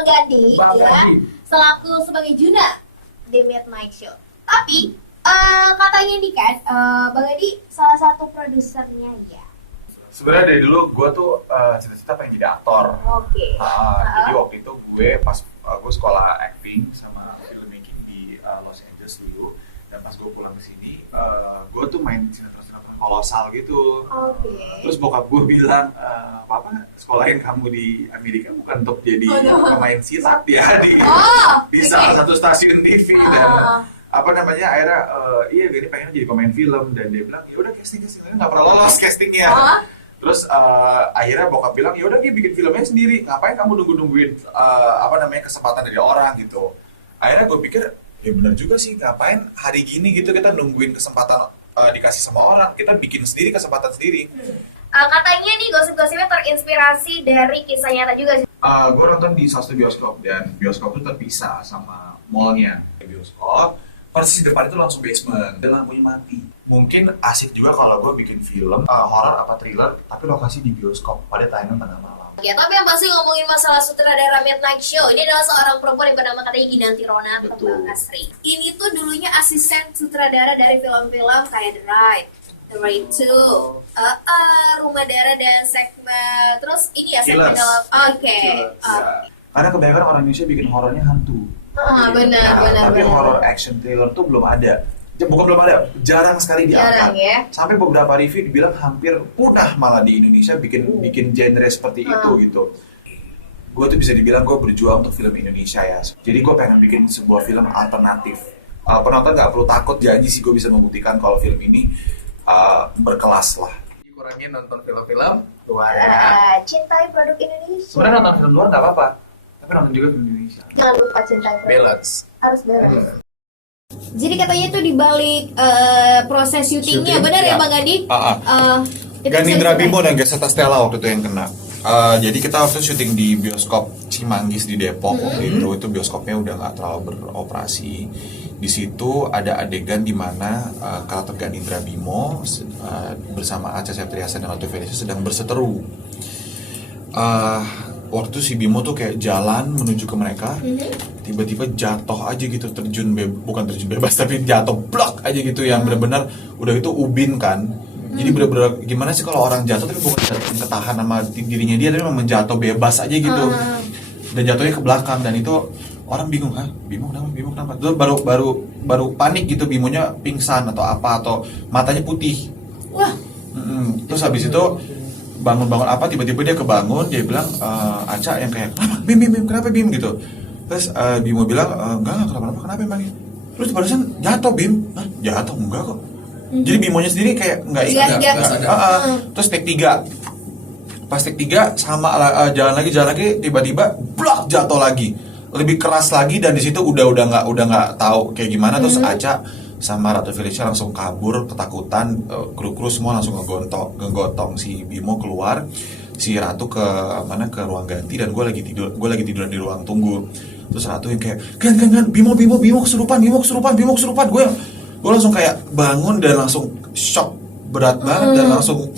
Bang Gandhi, Bang ya, Gandhi. selaku sebagai Juna di Midnight Show. Tapi katanya nih kan, Bang Gandhi salah satu produsernya ya. Sebenarnya dari dulu gue tuh cita-cita pengen jadi aktor. Oke. Jadi waktu itu gue pas gue sekolah acting sama filmmaking di Los Angeles dulu. Dan pas gue pulang ke sini, gue tuh main sinetron-sinetron kolosal gitu. Oke. Terus bokap gue bilang, papa sekolahin kamu di Amerika bukan untuk jadi pemain silat ya di salah satu stasiun TV. Dan apa namanya, akhirnya iya dia pengen jadi pemain film. Dan dia bilang, ya udah casting nggak pernah lolos castingnya. Terus akhirnya bokap bilang, ya udah dia bikin filmnya sendiri, ngapain kamu nungguin apa namanya kesempatan dari orang gitu. Akhirnya gue pikir, ya benar juga sih, ngapain hari gini gitu kita nungguin kesempatan dikasih sama orang, kita bikin sendiri kesempatan sendiri. Katanya nih gosip-gosipnya terinspirasi dari kisah nyata juga sih. Gue nonton di salah satu bioskop, dan bioskop itu terpisah sama mallnya. Bioskop persis depan itu langsung basement, dan lampunya mati. Mungkin asik juga kalau gue bikin film horor apa thriller, tapi lokasi di bioskop pada tayangan tengah malam. Ya, tapi yang pasti ngomongin masalah sutradara Midnight Show, ini adalah seorang perempuan yang bernama katanya Ginanti Rona Tembang Asri. Ini tuh dulunya asisten sutradara dari film-film kayak The Ride, The Ride 2, Rumah Darah dan Segmen. Terus ini ya segmen dalam. Oke. Karena kebanyakan orang Indonesia bikin horornya hantu. Benar. Tapi horror action thriller tuh belum ada. Bukan belum ada, jarang sekali diangkat. Jarang ya. Sampai beberapa review dibilang hampir punah malah di Indonesia bikin genre seperti itu gitu. Gue tuh bisa dibilang gue berjuang untuk film Indonesia ya. Jadi gue pengen bikin sebuah film alternatif. Penonton gak perlu takut, janji sih gue bisa membuktikan kalau film ini berkelas lah. Kurangin nonton film-film luar ya. Cintai produk Indonesia. Sebenarnya nonton film luar gak apa-apa, tapi nonton juga film Indonesia. Jangan lupa cintai produk. Balance. Harus balance. Jadi katanya itu dibalik proses syutingnya, benar ya Bang Gandhi? Gandhi Indrabimo dan Geseta Stella waktu itu yang kena. Jadi kita waktu itu syuting di bioskop Cimanggis di Depok waktu itu bioskopnya udah nggak terlalu beroperasi. Di situ ada adegan di mana karakter Gandhi Indrabimo bersama Acha Septriasa dan Ratu Felicia sedang berseteru. Waktu si Bimo tuh kayak jalan menuju ke mereka, tiba-tiba jatuh aja gitu, bukan terjun bebas tapi jatuh blok aja gitu, yang benar-benar udah itu ubin kan. Jadi benar-benar gimana sih kalau orang jatuh tapi bukan ketahan sama dirinya dia, tapi memang jatuh bebas aja gitu. Dan jatuhnya ke belakang, dan itu orang bingung, Bimo kenapa? Terus baru panik gitu, Bimonya pingsan atau apa, atau matanya putih. Wah. Terus habis itu bangun apa, tiba-tiba dia kebangun, dia bilang Aca yang kayak Bim kenapa Bim gitu. Terus Bimo bilang enggak kenapa emang. Terus barusan jatuh Bim. Jatuh enggak kok. Jadi Bimonya sendiri kayak enggak. Terus take 3. Pas take 3 sama jalan lagi tiba-tiba blok jatuh lagi. Lebih keras lagi, dan di situ udah nggak tahu kayak gimana. Terus Aca sama Ratu Felicia langsung kabur ketakutan, kru semua langsung ngegotong si Bimo keluar, si Ratu ke ruang ganti, dan gue lagi tiduran di ruang tunggu. Terus Ratu yang kayak gan Bimo kesurupan, gue langsung kayak bangun dan langsung shock berat banget, dan langsung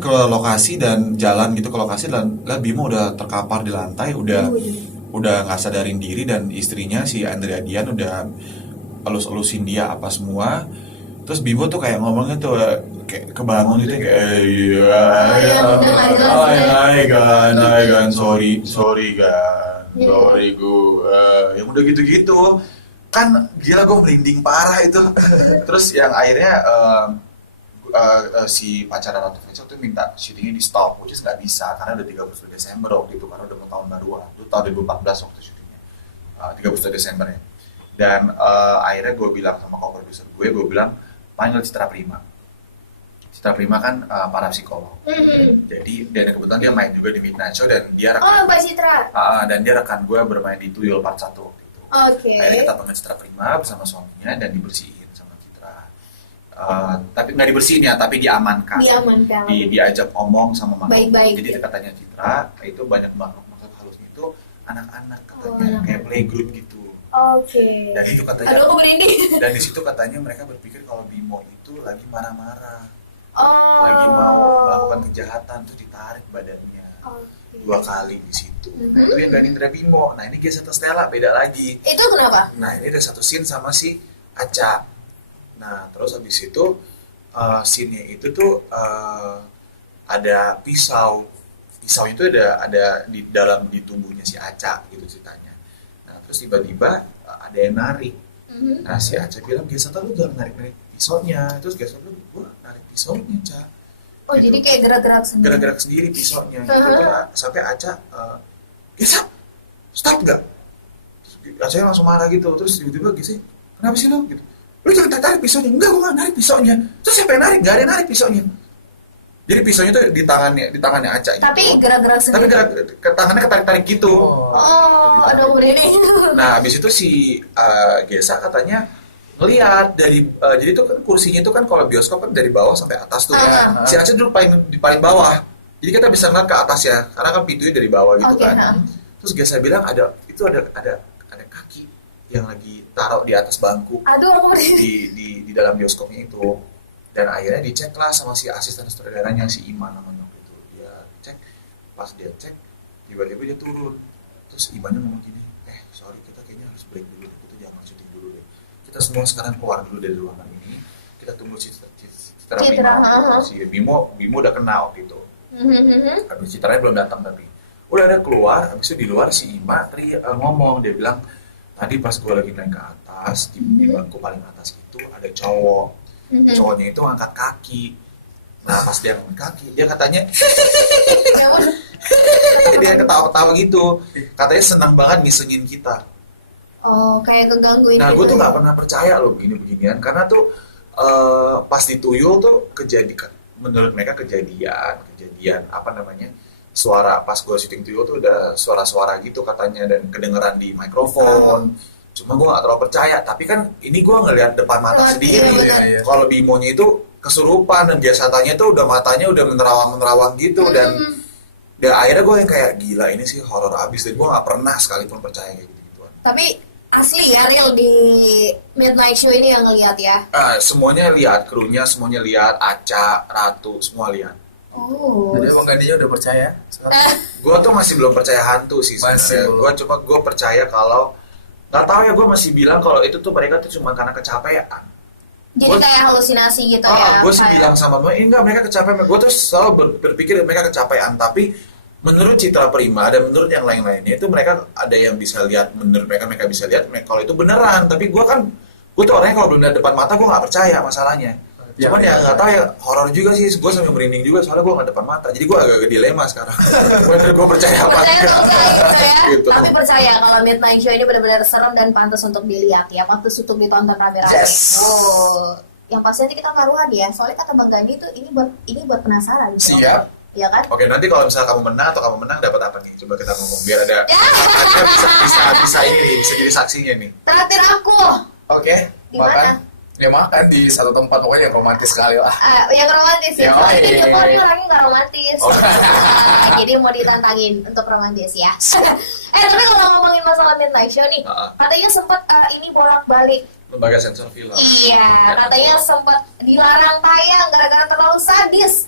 ke lokasi dan jalan gitu ke lokasi, dan Bimo udah terkapar di lantai, udah nggak sadarin diri, dan istrinya si Andrea Dian udah elus-elusin dia apa semua. Terus Bimo tuh kayak ngomongnya tuh kayak kebangun gitu, kayak hai kan sorry gue yang udah gitu kan, gila gue merinding parah itu. Terus yang akhirnya si pacar Ratu Felicia tuh minta syutingnya di stop, which is nggak bisa karena udah 31 Desember waktu itu, karena udah mau tahun baruan. Itu tahun 2014 waktu syutingnya, 31 Desember ya. Dan akhirnya gue bilang sama co-producer gue bilang panggil Citra Prima kan para psikolog. Jadi dan kebetulan dia main juga di Midnight Show, dan dia rekan. Mbak Citra. Dan dia rekan gue bermain di Tuyul Part 1 waktu itu. Akhirnya kita panggil Citra Prima bersama suaminya dan dibersihin sama Citra. Tapi nggak dibersihin ya, tapi diamankan. Diajak ngomong sama makhluk. Baik. Jadi katanya Citra itu banyak makhluk halusnya itu anak-anak katanya, kayak playgroup gitu. Dan itu katanya. Aduh, aku merinding. Dan di situ katanya mereka berpikir kalau Bimo itu lagi marah-marah, lagi mau melakukan kejahatan, terus ditarik badannya. 2 kali di situ. Nah itu yang Ganindra Bimo. Nah ini Gesa Stella beda lagi. Itu kenapa? Nah ini ada satu scene sama si Aca. Nah terus habis itu scene-nya itu tuh ada pisau. Pisau itu ada di dalam di tubuhnya si Aca gitu ceritanya. Nah terus tiba-tiba ada yang narik. Nah si Aca bilang, Gesa lu jangan narik pisaunya. Terus Gesa bilang, gua narik pisaunya, Ca. Oh gitu. Jadi kayak gerak-gerak sendiri. Gerak-gerak sendiri pisaunya. Gitu. Sampai Aca, Gesa, stop nggak? Aca langsung marah gitu. Terus tiba-tiba Gesa, kenapa sih lo? Gitu. Lu jangan tarik pisaunya. Enggak, gua nggak narik pisaunya. Terus siapa yang narik? Nggak ada yang narik pisaunya. Jadi pisaunya itu di tangannya Aca. Tapi gitu. gerak-gerak sendiri. Tapi tangannya ketarik-tarik gitu. Oh, ada ini. Nah, habis itu si Gesa katanya ngelihat dari jadi itu kan kursinya itu kan kalau bioskop kan dari bawah sampai atas tuh. Si Aca dulu di paling bawah. Jadi kita bisa ngeliat ke atas ya, karena kan pintunya dari bawah gitu kan. Terus Gesa bilang ada kaki yang lagi taruh di atas bangku. Aduh, di dalam bioskopnya itu. Dan akhirnya dicek lah sama si asisten sutradaranya, si Iman namanya gitu. Dia cek, pas dia cek tiba-tiba dia turun. Terus Imannya ngomong gini, sorry kita kayaknya harus break dulu, kita jangan syuting dulu deh. Kita semua sekarang keluar dulu dari ruangan ini, kita tunggu Citra Bimo. Si Bimo udah kenal gitu. Habis Citranya belum datang tapi udah ada keluar. Habis itu di luar si Ima ngomong, dia bilang tadi pas gue lagi naik ke atas di bangku paling atas itu ada cowok. Cowoknya itu angkat kaki. Nah pas dia angkat kaki dia katanya dia ketawa-ketawa gitu, katanya senang banget ngisengin kita. Oh, kayak ngegangguin. Nah gue tuh nggak pernah percaya loh beginian karena tuh pas dituyul tuh menurut mereka kejadian apa namanya, suara pas gue syuting tuyul tuh udah suara-suara gitu katanya dan kedengeran di mikrofon. Cuma gue gak terlalu percaya, tapi kan ini gue ngeliat depan mata sendiri. Iya. Kalau Bimonya itu kesurupan dan biasanya tuh matanya udah menerawang gitu dan akhirnya gue yang kayak gila ini sih horor abis dan gue gak pernah sekalipun percaya kayak gitu-gituan. Tapi asli ya real di Midnight Show ini yang ngeliat ya? Semuanya lihat, krunya semuanya lihat, Aca, Ratu semua lihat. Oh. Jadi Bang Gandinya udah percaya? Gue tuh masih belum percaya hantu sih sebenarnya. Gue percaya kalau nggak tahu ya, gue masih bilang kalau itu tuh mereka tuh cuma karena kecapean. Jadi kayak halusinasi gitu ya? Gue sih bilang sama mereka, enggak mereka kecapean. Gue tuh selalu berpikir mereka kecapean, tapi menurut Citra Prima dan menurut yang lain-lainnya itu mereka ada yang bisa lihat, menurut mereka bisa lihat kalau itu beneran. Tapi gue tuh orangnya kalau belum lihat depan mata gue nggak percaya masalahnya. Cuman ya nggak tahu ya, horor juga sih, gue sambil merinding juga soalnya gue nggak depan mata, jadi gue agak dilema sekarang. Gue percaya apa enggak? Gitu. Tapi percaya kalau Midnight Show ini benar-benar serem dan pantas untuk dilihat ya, pantas untuk ditonton rame-rame. Yes. Oh, yang pasti nanti kita taruhan ya, soalnya kata Bang Gandhi tuh ini buat penasaran. Gitu. Siap. Ya kan? Oke, nanti kalau misalnya kamu menang dapat apa nih? Coba kita ngomong biar ada bisa ini bisa jadi saksinya nih. Terakhir aku. Oke. Di mana? Ya makan di satu tempat pokoknya yang romantis sekali lah. Yang romantis ya. Ini orangnya nggak romantis. Oh. Jadi mau ditantangin untuk romantis ya. Tapi kalau ngomongin masalah Midnight Show nih, katanya sempat ini bolak-balik. Lembaga sensor film. Iya, katanya sempat dilarang tayang gara-gara terlalu sadis.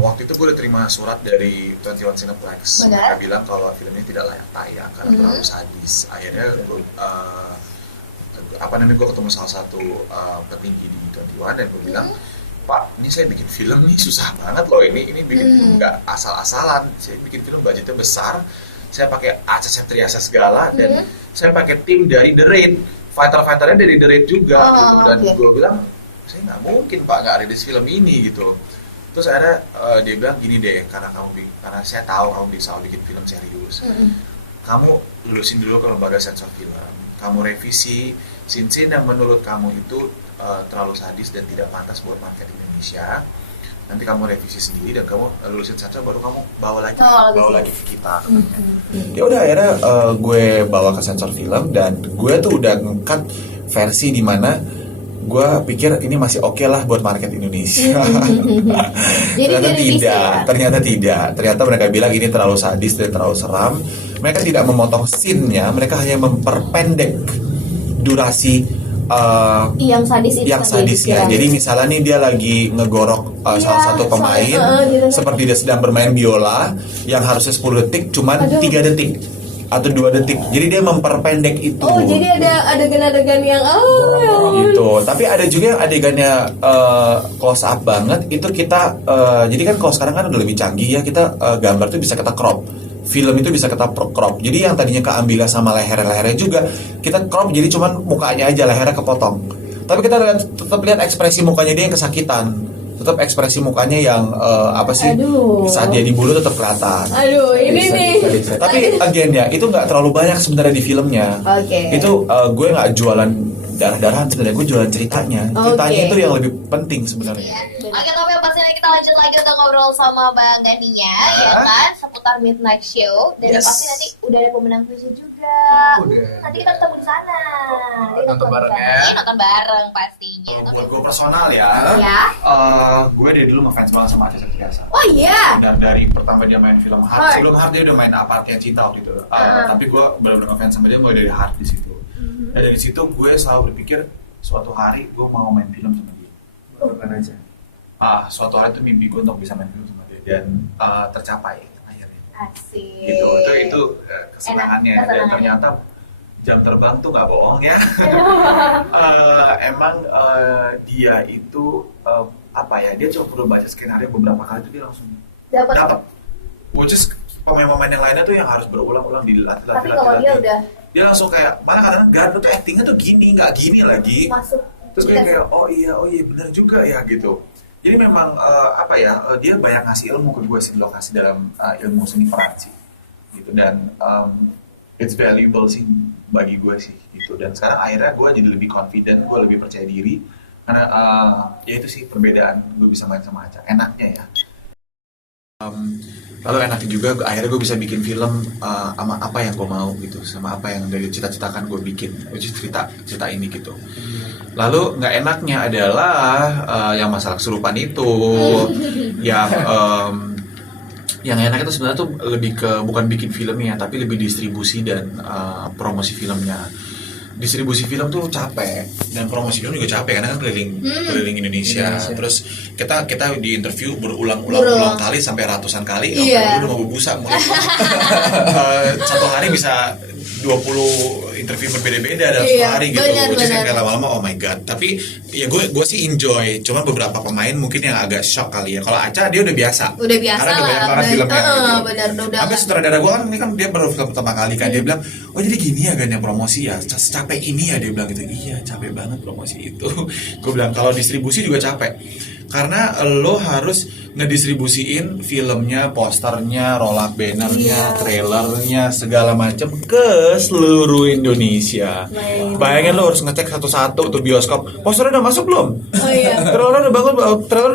Waktu itu gue udah terima surat dari 21 Cineplex. Mereka bilang kalau film ini tidak layak tayang karena terlalu sadis. Akhirnya gue gue ketemu salah satu petinggi di 21 dan gue bilang, Pak, ini saya bikin film nih susah banget loh, ini bikin film nggak asal-asalan. Saya bikin film budgetnya besar, saya pakai Acha Septriasa segala dan saya pakai tim dari The Raid, fighter-fighternya dari The Raid juga gitu. Dan gue bilang saya nggak mungkin Pak nggak rilis film ini gitu. Terus akhirnya dia bilang gini deh, karena karena saya tahu kamu bisa bikin film serius, kamu lulusin dulu ke lembaga sensor film, kamu revisi scene-scene yang menurut kamu itu terlalu sadis dan tidak pantas buat market Indonesia. Nanti kamu revisi sendiri dan kamu lulusin sensor, baru kamu bawa lagi ke kita. Ya udah akhirnya gue bawa ke sensor film dan gue tuh udah ngangkat versi di mana gue pikir ini masih oke lah buat market Indonesia. Ternyata tidak. Ternyata mereka bilang ini terlalu sadis dan terlalu seram. Mereka tidak memotong scene-nya, mereka hanya memperpendek durasi yang sadis itu yang sadisnya. Jadi misalnya nih dia lagi ngegorok salah satu pemain, gitu. seperti dia sedang bermain biola, yang harusnya 10 detik, cuman 3 detik atau 2 detik. Jadi dia memperpendek itu. Oh, jadi ada adegan-adegan yang gitu. Tapi ada juga yang adegannya close up banget. Itu kita jadi kan kalau sekarang kan udah lebih canggih ya, kita gambar tuh bisa kita crop. Film itu bisa kita crop. Jadi yang tadinya keambil sama leher-lehernya juga kita crop, jadi cuman mukanya aja, lehernya kepotong. Tapi kita tetap lihat ekspresi mukanya dia yang kesakitan. Tetap ekspresi mukanya yang saat dia dibunuh tetap kelihatan. Aduh, ini nih. Tapi again ya, itu nggak terlalu banyak sebenarnya di filmnya. Itu gue nggak jualan darah-darahan sebenarnya, gue jualan ceritanya. Ceritanya itu yang lebih penting sebenarnya. Oke, tapi yang pastinya kita lanjut lagi untuk ngobrol sama Bang Gandinya, ya kan, seputar Midnight Show. Dan pasti nanti udah ada pemenang kuisnya juga. Nanti kita ketemu di sana. Nonton bareng ya. Nonton bareng pastinya. Buat gue personal ya, gue dari dulu ngefans banget sama Acha Septriasa. Oh iya. Dan dari pertama dia main film Heart, sebelum Heart dia udah main Apartnya Cinta waktu itu. Tapi gue benar-benar ngefans sama dia mulai dari Heart di situ. Dan dari situ gue selalu berpikir suatu hari gue mau main film sama dia. Bukan aja. Suatu hari itu mimpi gue untuk bisa main film sama dia, dan tercapai akhirnya. Asik. Gitu, itu kesenangannya. Dan ternyata jam terbang tuh nggak bohong ya. Emang dia itu dia cuma perlu baca skenario beberapa kali itu dia langsung dapat. Which is pemain-pemain yang lainnya tuh yang harus berulang-ulang dilatih. Tapi kalau dia langsung kayak, mana kadang-kadang Gardo tuh actingnya tuh gini, nggak gini lagi. Masuk. Terus kayak oh iya benar juga ya gitu. Jadi memang dia banyak ngasih ilmu ke gue sih di lokasi dalam ilmu seni peran sih gitu. Dan it's valuable sih bagi gue sih gitu. Dan sekarang akhirnya gue jadi lebih confident, gue lebih percaya diri karena ya itu sih perbedaan gue bisa main sama Acha, enaknya ya. Lalu enaknya juga akhirnya gue bisa bikin film sama apa yang gue mau gitu, sama apa yang dari cita-citakan gue bikin, which is cerita ini gitu. Lalu nggak enaknya adalah yang masalah kesurupan itu, yang enak itu sebenarnya tuh lebih ke bukan bikin filmnya, tapi lebih distribusi dan promosi filmnya. Distribusi film tuh capek, dan promosi film juga capek karena kan keliling Indonesia. Terus kita di interview berulang-ulang kali sampai ratusan kali. Udah mau busa mulai. Satu hari bisa 20 interview berbeda-beda dalam satu hari gitu. Jadi kayak lama-lama oh my god. Tapi ya gue sih enjoy. Cuma beberapa pemain mungkin yang agak shock kali ya. Kalau Acha dia udah biasa. Karena udah banyak banget filmnya. Tapi sutradara gue kan ini kan dia baru film pertama kali kan. Dia bilang, oh jadi gini ya kan yang promosi ya. Capek ini ya, dia bilang gitu. Iya capek banget promosi itu. Gue bilang kalau distribusi juga capek. Karena lo harus ngedistribusiin filmnya, posternya, roll up bannernya, trailernya, segala macam ke seluruh Indonesia. Bayangin lo harus ngecek satu-satu tuh bioskop, posternya udah masuk belum? Trailer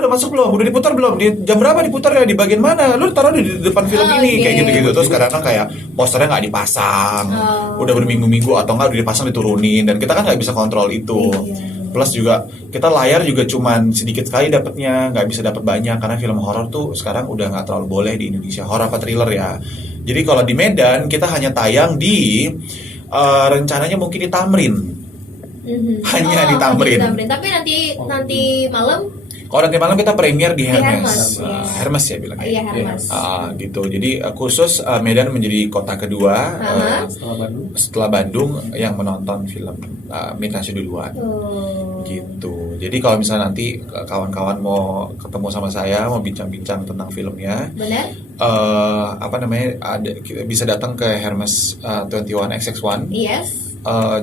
udah masuk belum? Udah diputar belum? Di jam berapa diputar ya? Di bagian mana? Lo taruh di depan film ini kayak gitu-gitu. Terus kadang-kadang kayak posternya nggak dipasang, udah berminggu-minggu atau nggak udah dipasang diturunin, dan kita kan nggak bisa kontrol itu. Plus juga kita layar juga cuman sedikit sekali dapatnya, nggak bisa dapat banyak karena film horor tuh sekarang udah nggak terlalu boleh di Indonesia, horor apa thriller ya. Jadi kalau di Medan kita hanya tayang di rencananya mungkin di Tamrin, hanya di Tamrin. Tapi nanti malam. Kalau nanti malam kita premier di Hermes. Hermes ya bilangnya. Iya, Hermes. Gitu. Jadi khusus Medan menjadi kota kedua setelah Bandung yang menonton film Midnight Show duluan. Gitu. Jadi kalau misalnya nanti kawan-kawan mau ketemu sama saya, mau bincang-bincang tentang filmnya, benar? Bisa datang ke Hermes 21XX1. Yes.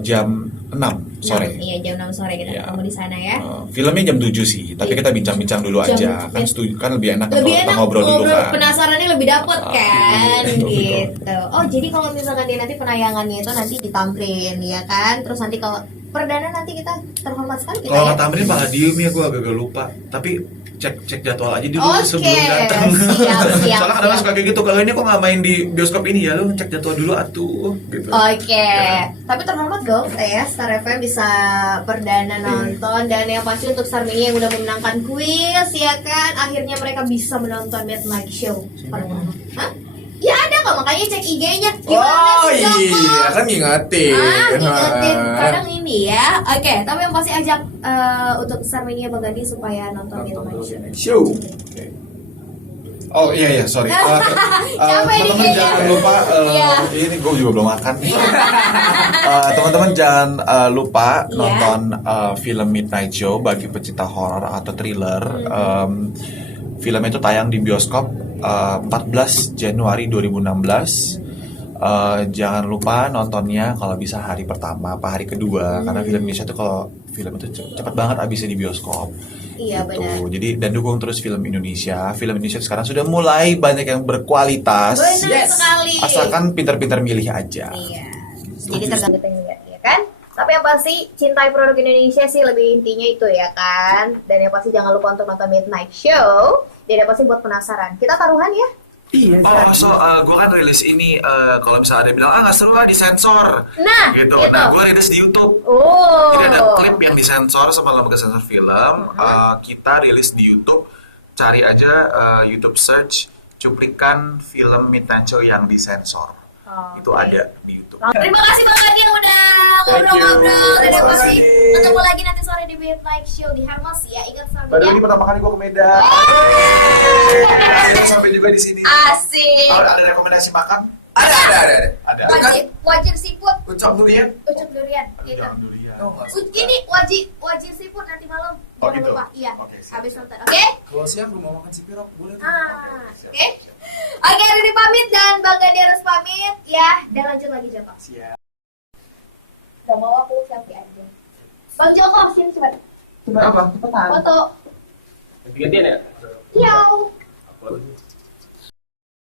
Jam 6 sore. Iya, jam 6 sore kita ketemu di sana ya. Filmnya jam 7 sih, tapi kita bincang-bincang dulu aja. Kan lebih enak kalau kita ngobrol dulu kan. Penasarannya lebih dapet kan gitu. Oh, jadi kalau misalkan dia nanti penayangannya itu nanti di Tamrin ya kan. Terus nanti kalau perdana nanti kita terhormat sekali kita. Kalau nggak Tamrin malah diem ya, gue agak lupa. Tapi cek jadwal aja dulu sebelum datang. Soalnya kadang suka kayak gitu. Kalau ini kok nggak main di bioskop ini ya, lu cek jadwal dulu atuh. Gitu. Tapi terhormat dong ya, Star FM bisa perdana nonton, dan yang pasti untuk Star Mania yang udah memenangkan kuis ya kan, akhirnya mereka bisa menonton Midnight Show. Hah? Ya ada kok. makanya cek IG-nya. Gimana Oh sih, Joko? iya, kan ngingetin. Ngingetin kadang ini ya. Oke, tapi yang pasti ajak untuk Starmania Bang Gandhi supaya nonton Midnight Show. Show. Oh iya sorry. Capek nih Teman-teman kayaknya. jangan lupa Iya. ini gue juga belum makan. Teman-teman jangan lupa Iya. nonton film Midnight Show bagi pecinta horor atau thriller. Film itu tayang di bioskop 14 Januari 2016. Jangan lupa nontonnya kalau bisa hari pertama apa hari kedua karena film Indonesia tuh kalau film itu cepet banget habisnya di bioskop. Iya, Gitu. benar. Jadi dan dukung terus film Indonesia. Film Indonesia sekarang sudah mulai banyak yang berkualitas. Benar Yes. sekali. Asalkan pintar-pintar milih aja. Iya. Jadi tergantung ya kan? Tapi yang pasti cintai produk Indonesia sih lebih intinya itu ya kan. Dan yang pasti jangan lupa untuk nonton Midnight Show. Dan yang pasti buat penasaran. Kita taruhan ya? Iya. Oh, gue kan rilis ini kalau misalnya ada yang bilang nggak seru lah disensor, Nah, gitu. gitu. Nah, gue rilis di YouTube. Oh. Jadi ada klip yang disensor sama lembaga sensor film. Kita rilis di YouTube. Cari aja YouTube search cuplikan film Midnight Show yang disensor. Itu ada di YouTube. Terima kasih Bang Gandhi yang udah ngobrol-ngobrol. Dan yang pasti ketemu lagi nanti sore di Midnight Show di Hermos ya. Ingat Baru Starmania. ini pertama kali gue ke Medan. Sampai juga di sini. Asik. Ada rekomendasi makan? Ada. Ada. Wajib seafood. Ucap durian. Ucap durian. Gitu. Jangan durian. Oh, nggak suka. Ini wajib seafood nanti malam. Oh, Jangan gitu? lupa. Iya. Oke, siap. Habis nonton. Oke? Kalau siang rumah makan si Pirok boleh tuh. Oke. Oke, Rudi pamit dan Bang Gandhi harus pamit ya. Dan lanjut lagi Joko. Siap. Gak mau aku selfie aja. Bang Joko sini cepat. Coba apa? Cepetan. Foto. Gantian ya? Iya. Aku